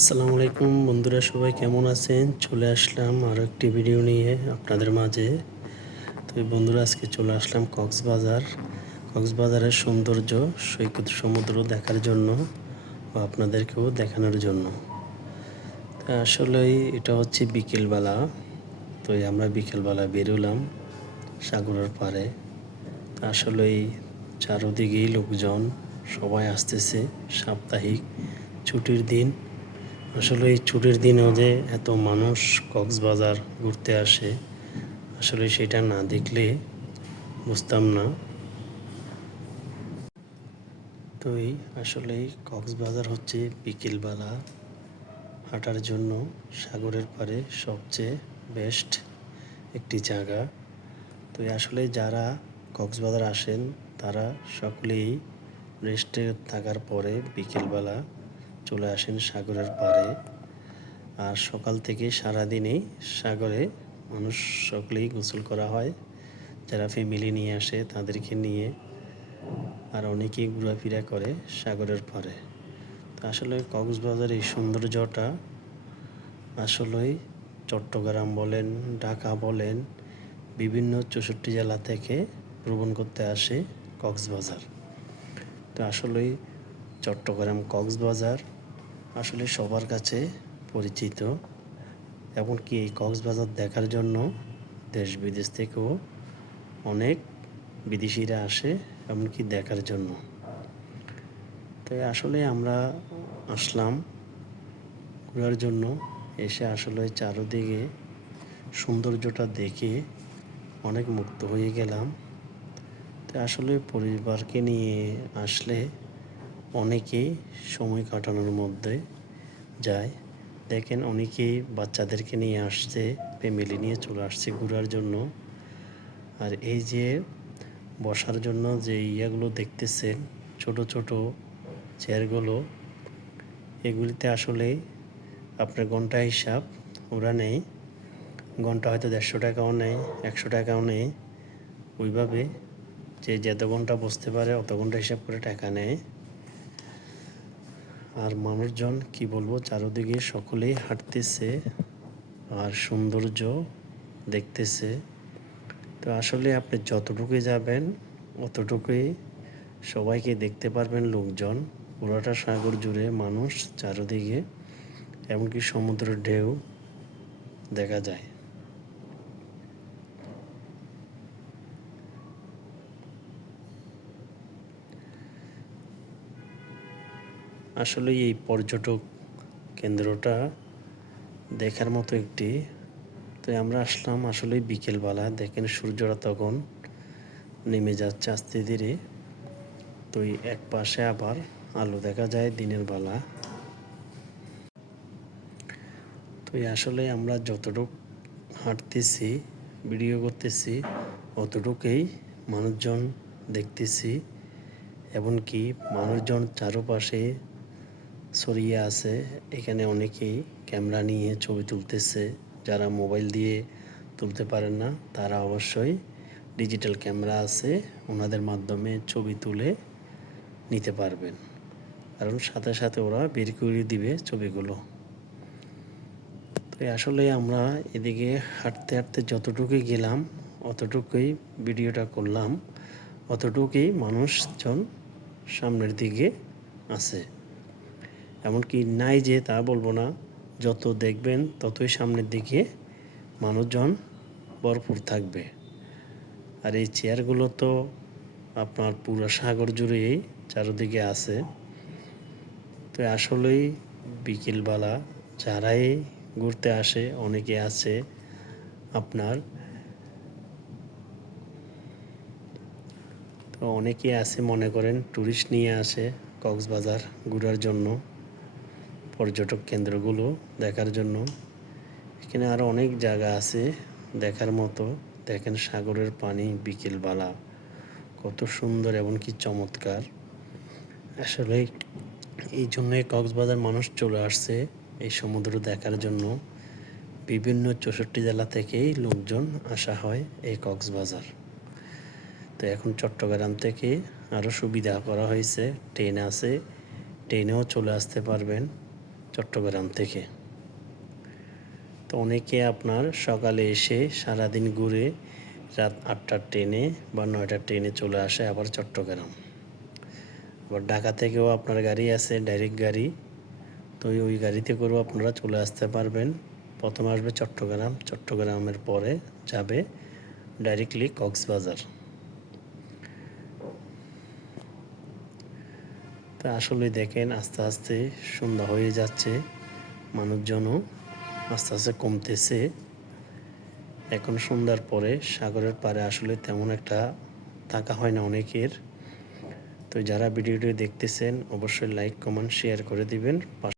আসসালামু আলাইকুম বন্ধুরা, সবাই কেমন আছেন? চলে আসলাম আরও একটি ভিডিও নিয়ে আপনাদের মাঝে। তো বন্ধুরা, আজকে চলে আসলাম কক্সবাজারের সৌন্দর্য, সৈকত সমুদ্র দেখার জন্য ও আপনাদেরকেও দেখানোর জন্য। তো আসলেই এটা হচ্ছে বিকেলবেলা। তো আমরা বিকেলবেলা বেরোলাম সাগরের পাড়ে। তো আসলেই চারদিকেই লোকজন, সবাই আসতেছে। সাপ্তাহিক ছুটির দিন। আসলে এই ছুটির দিনেও যে এত মানুষ কক্সবাজার ঘুরতে আসে, আসলে সেটা না দেখলে বুঝতাম না। তো আসলেই কক্সবাজার হচ্ছে বিকেলবেলা হাঁটার জন্য সাগরের পাড়ে সবচেয়ে বেস্ট একটি জায়গা। তো আসলে যারা কক্সবাজার আসেন তারা সকলেই রেস্টে থাকার পরে বিকেলবেলা চলে আসেন সাগরের পাড়ে। আর সকাল থেকে সারাদিনেই সাগরে মানুষ সকলেই গোসল করা হয়। যারা ফ্যামিলি নিয়ে আসে তাদেরকে নিয়ে, আর অনেকেই ঘোরাফেরা করে সাগরের পাড়ে। তো আসলে কক্সবাজার এই সৌন্দর্যটা আসলেই চট্টগ্রাম বলেন, ঢাকা বলেন, বিভিন্ন 64 জেলা থেকে ভ্রমণ করতে আসে কক্সবাজার। তো আসলেই চট্টগ্রাম কক্সবাজার আসলে সবার কাছে পরিচিত। এমনকি এই কক্সবাজার দেখার জন্য দেশ বিদেশ থেকেও অনেক বিদেশিরা আসে এমনকি দেখার জন্য। তাই আসলে আমরা আসলাম ঘোরার জন্য। এসে আসলে চারদিকে সৌন্দর্যটা দেখে অনেক মুগ্ধ হয়ে গেলাম। তাই আসলে পরিবারকে নিয়ে আসলে অনেকেই সময় কাটানোর মধ্যে যায়। দেখেন, অনেকেই বাচ্চাদেরকে নিয়ে আসছে, ফ্যামিলি নিয়ে চলে আসছে ঘোরার জন্য। আর এই যে বসার জন্য যে ইয়াগুলো দেখতেছেন, ছোট ছোট চেয়ারগুলো, এগুলিতে আসলে আপনার ঘন্টা হিসাব ওরা নেয়। ঘন্টা হয়তো 150 টাকাও নেয়, 100 টাকাও নেয়। ওইভাবে যে যত ঘন্টা বসতে পারে অত ঘন্টা হিসাব করে টাকা নেয়। আর মানুষজন কি বলবো, চারদিকে সকলেই হাঁটতেছে আর সৌন্দর্য দেখতেছে। তো আসলে আপনি যতটুকুই যাবেন অতটুকুই সবাইকে দেখতে পারবেন। লোকজন পুরোটা সাগর জুড়ে মানুষ চারদিকে, এমনকি সমুদ্রের ঢেউ দেখা যায়। আসলে এই পর্যটক কেন্দ্রটা দেখার মতো একটি। তো আমরা আসলাম আসলে বিকেলবেলা। দেখেন সূর্যটা তখন নেমে যাচ্ছে আস্তে ধীরে। তো এক পাশে আবার আলো দেখা যায় দিনের বেলা। তো আসলে আমরা যতটুকু হাঁটতেছি, ভিডিও করতেছি, অতটুকুই মানুষজন দেখতেছি। এমনকি মানুষজন চারপাশে ছড়িয়ে আছে। এখানে অনেকেই ক্যামেরা নিয়ে ছবি তুলতেছে। যারা মোবাইল দিয়ে তুলতে পারেন না তারা অবশ্যই ডিজিটাল ক্যামেরা আছে, ওনাদের মাধ্যমে ছবি তুলে নিতে পারবেন। কারণ সাথে সাথে ওরা বের করে দিবে ছবিগুলো। তো আসলে আমরা এদিকে হাঁটতে হাঁটতে যতটুকুই গেলাম অতটুকুই ভিডিওটা করলাম। অতটুকুই মানুষজন সামনের দিকে আছে। এমনকি নাই যে তা বলবো না, যত দেখবেন ততই সামনের দিকে মানুষজন ভরপুর থাকবে। আর এই চেয়ারগুলো তো আপনার পুরো সাগর জুড়েই চারদিকে আছে। তো আসলেই বিকেলবেলা যারাই ঘুরতে আসে, অনেকে আছে আপনার, তো অনেকে আছে মনে করেন ট্যুরিস্ট নিয়ে আসে কক্সবাজার ঘোরার জন্য, পর্যটক কেন্দ্রগুলো দেখার জন্য। এখানে আরও অনেক জায়গা আছে দেখার মতো। দেখেন সাগরের পানি বিকেলবেলা কত সুন্দর, এমনকি চমৎকার। আসলে এই জন্যই কক্সবাজার মানুষ চলে আসছে এই সমুদ্র দেখার জন্য। বিভিন্ন 64 জেলা থেকেই লোকজন আসা হয় এই কক্সবাজার। তো এখন চট্টগ্রাম থেকে আরও সুবিধা করা হয়েছে, ট্রেন আছে, ট্রেনেও চলে আসতে পারবেন। চট্টগ্রাম থেকে। তো অনেকে আপনার সকালে এসে সারাদিন ঘুরে রাত ৮টার ট্রেনে বা ৯টার ট্রেনে চলে আসে আবার চট্টগ্রাম। আবার ঢাকা থেকেও আপনার গাড়ি আছে, ডাইরেক্ট গাড়ি। তো ওই গাড়িতে করেও আপনারা চলে আসতে পারবেন। প্রথমে আসবে চট্টগ্রাম, চট্টগ্রামের পরে যাবে ডাইরেক্টলি কক্সবাজার। তা আসলেই দেখেন আস্তে আস্তে সন্ধ্যা হয়ে যাচ্ছে, মানুষজনও আস্তে আস্তে কমতেছে। এখন সন্ধ্যার পরে সাগরের পাড়ে আসলে তেমন একটা থাকা হয় না অনেকের। তো যারা ভিডিওটি দেখতেছেন অবশ্যই লাইক, কমেন্ট, শেয়ার করে দিবেন।